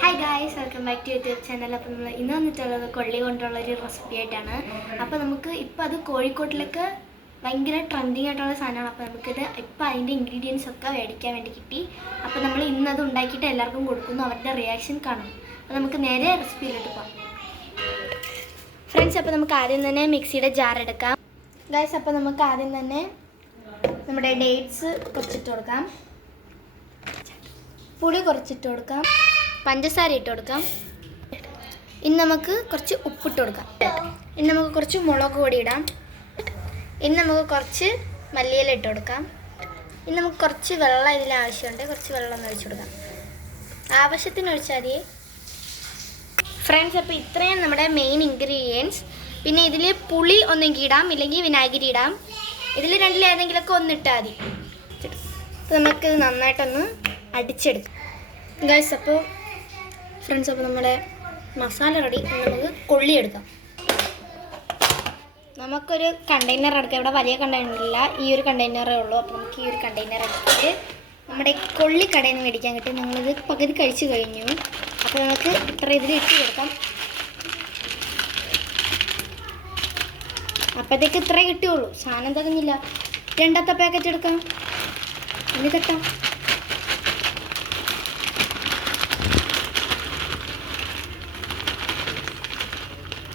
Hi guys, welcome back to YouTube channel. അപ്പോൾ നമ്മൾ ഇന്ന് വന്നിട്ടുള്ളത് കൊള്ളി കൊണ്ടുള്ളൊരു റെസിപ്പി ആയിട്ടാണ്. അപ്പോൾ നമുക്ക് ഇപ്പോൾ അത് കോഴിക്കോട്ടിലേക്ക് ഭയങ്കര ട്രെൻഡിങ് ആയിട്ടുള്ള സാധനമാണ്. അപ്പോൾ നമുക്കിത് ഇപ്പോൾ അതിൻ്റെ ഇൻഗ്രീഡിയൻസ് ഒക്കെ മേടിക്കാൻ വേണ്ടി കിട്ടി. അപ്പോൾ നമ്മൾ ഇന്നത് ഉണ്ടാക്കിയിട്ട് എല്ലാവർക്കും കൊടുക്കുന്നു, അവരുടെ റിയാക്ഷൻ കാണും. അപ്പോൾ നമുക്ക് നേരെ റെസിപ്പിയിലോട്ട് പോകാം ഫ്രണ്ട്സ്. അപ്പോൾ നമുക്ക് ആദ്യം തന്നെ മിക്സിയുടെ ജാർ എടുക്കാം ഗായ്സ്. അപ്പോൾ നമുക്ക് ആദ്യം തന്നെ നമ്മുടെ ഡേറ്റ്സ് കുറച്ചിട്ട് കൊടുക്കാം, പുളി കുറച്ചിട്ട് കൊടുക്കാം, പഞ്ചസാര ഇട്ട് കൊടുക്കാം. ഇനി നമുക്ക് കുറച്ച് ഉപ്പിട്ട് കൊടുക്കാം. ഇനി നമുക്ക് കുറച്ച് മുളക് പൊടി ഇടാം. ഇനി നമുക്ക് കുറച്ച് മല്ലിയില ഇട്ട് കൊടുക്കാം. ഇനി നമുക്ക് കുറച്ച് വെള്ളം ഇതിൽ ആവശ്യമുണ്ട്, കുറച്ച് വെള്ളം ഒന്ന് ഒഴിച്ചു കൊടുക്കാം. ആവശ്യത്തിന് ഒഴിച്ചാൽ മതി ഫ്രണ്ട്സ്. അപ്പോൾ ഇത്രയും നമ്മുടെ മെയിൻ ഇൻഗ്രീഡിയൻസ്. പിന്നെ ഇതിൽ പുളി ഒന്നെങ്കിൽ ഇടാം, ഇല്ലെങ്കിൽ വിനാഗിരി ഇടാം. ഇതിൽ രണ്ടിലേതെങ്കിലുമൊക്കെ ഒന്നിട്ടാൽ മതി. അപ്പോൾ നമുക്കിത് നന്നായിട്ടൊന്ന് അടിച്ചെടുക്കാം ഗൈസ്. അപ്പോൾ ഫ്രണ്ട്സ്, അപ്പോൾ നമ്മുടെ മസാല റെഡി. നമുക്ക് കൊള്ളിയെടുക്കാം. നമുക്കൊരു കണ്ടെയ്നർ എടുക്കാം. ഇവിടെ വലിയ കണ്ടെയ്നറില്ല, ഈ ഒരു കണ്ടെയ്നറേ ഉള്ളൂ. അപ്പോൾ നമുക്ക് ഈ ഒരു കണ്ടെയ്നർ എടുത്തിട്ട് നമ്മുടെ കൊള്ളി കടയിൽ നിന്ന് മേടിക്കാൻ കിട്ടി. നമ്മളിത് പകുതി കഴിച്ച് കഴിഞ്ഞു. അപ്പോൾ നമുക്ക് ഇത്ര ഇതിൽ ഇട്ട് കൊടുക്കാം. അപ്പോഴത്തേക്ക് ഇത്രേ കിട്ടുകയുള്ളൂ, സാധനം തകഞ്ഞില്ല. രണ്ടാമത്തെ പാക്കറ്റ് എടുക്കാം, ഇനി തട്ടാം.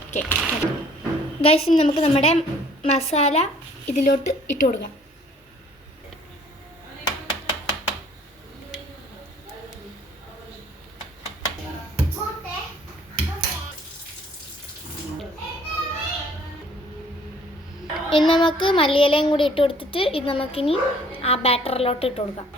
ഓക്കെ ഗൈസ്, ഇനി നമുക്ക് നമ്മുടെ മസാല ഇതിലോട്ട് ഇട്ട് കൊടുക്കാം. ഇനി നമുക്ക് മല്ലിയിലയും കൂടി ഇട്ട് കൊടുത്തിട്ട് ഇത് നമുക്കിനി ആ ബാറ്ററിലോട്ട് ഇട്ട് കൊടുക്കാം.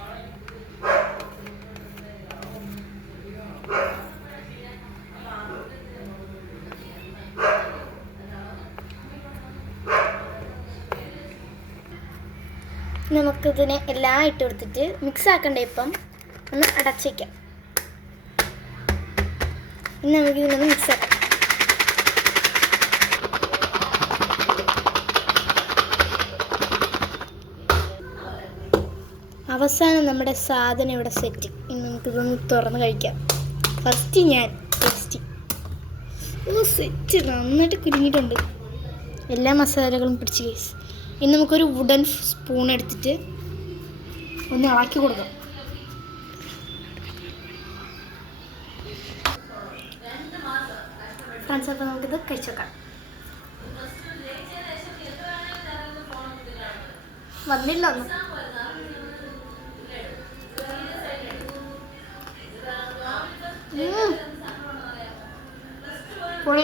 നമുക്കിതിനെ എല്ലാം ഇട്ട് കൊടുത്തിട്ട് മിക്സ് ആക്കണ്ടേ. ഇപ്പം ഒന്ന് അടച്ചേക്കാം. ഇനി നമുക്കിതിനൊന്ന് മിക്സ് ആക്കാം. അവസാനം നമ്മുടെ സാധനം ഇവിടെ സെറ്റ്. ഇനി നമുക്കിതൊന്ന് തുറന്ന് കഴിക്കാം. ഫസ്റ്റ് ഞാൻ ടേസ്റ്റ്. സെറ്റ് നന്നായിട്ട് കുരുങ്ങിയിട്ടുണ്ട്, എല്ലാ മസാലകളും പിടിച്ച് കേസ്. ഇനി നമുക്കൊരു വുഡൻ സ്പൂൺ എടുത്തിട്ട് ഒന്ന് ഇളക്കി കൊടുക്കാം. ഫ്രണ്ട്സ്, അപ്പോൾ നമുക്കിത് കഴിച്ചേക്കാം. വന്നില്ല ഒന്ന്. പൊളി.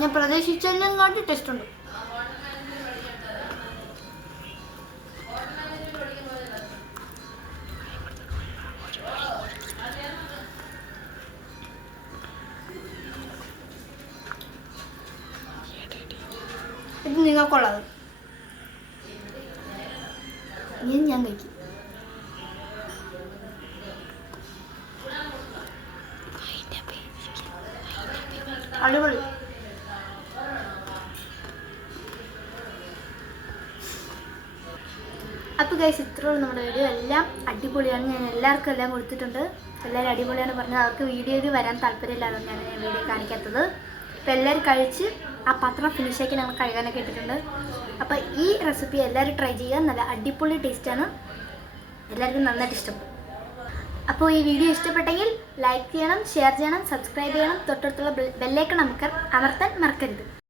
ഞാൻ പ്രതീക്ഷിച്ചതിനും കാട്ടി ടേസ്റ്റ് ഉണ്ട്. ഇത് നിങ്ങൾക്കുള്ളത്. ഇനി ഞാൻ കഴിക്കും. അടിപൊളി. അപ്പോൾ ഗൈസ്, ഇത്രയുള്ള നമ്മുടെ വീഡിയോ. എല്ലാം അടിപൊളിയാണ്. ഞാൻ എല്ലാവർക്കും എല്ലാം കൊടുത്തിട്ടുണ്ട്. എല്ലാവരും അടിപൊളിയാണ് പറഞ്ഞത്. അവർക്ക് വീഡിയോയിൽ വരാൻ താല്പര്യമില്ലാതെ ഞാൻ വീഡിയോ കാണിക്കാത്തത്. അപ്പോൾ എല്ലാവരും കഴിച്ച് ആ പത്രം ഫിനിഷാക്കി ഞങ്ങൾ കഴുകാനൊക്കെ ഇട്ടിട്ടുണ്ട്. അപ്പോൾ ഈ റെസിപ്പി എല്ലാവരും ട്രൈ ചെയ്യുക. നല്ല അടിപൊളി ടേസ്റ്റാണ്, എല്ലാവർക്കും നന്നായിട്ട് ഇഷ്ടപ്പെടും. അപ്പോൾ ഈ വീഡിയോ ഇഷ്ടപ്പെട്ടെങ്കിൽ ലൈക്ക് ചെയ്യണം, ഷെയർ ചെയ്യണം, സബ്സ്ക്രൈബ് ചെയ്യണം, തൊട്ടടുത്തുള്ള ബെല്ലൈക്കൺ അമർത്താൻ മറക്കരുത്.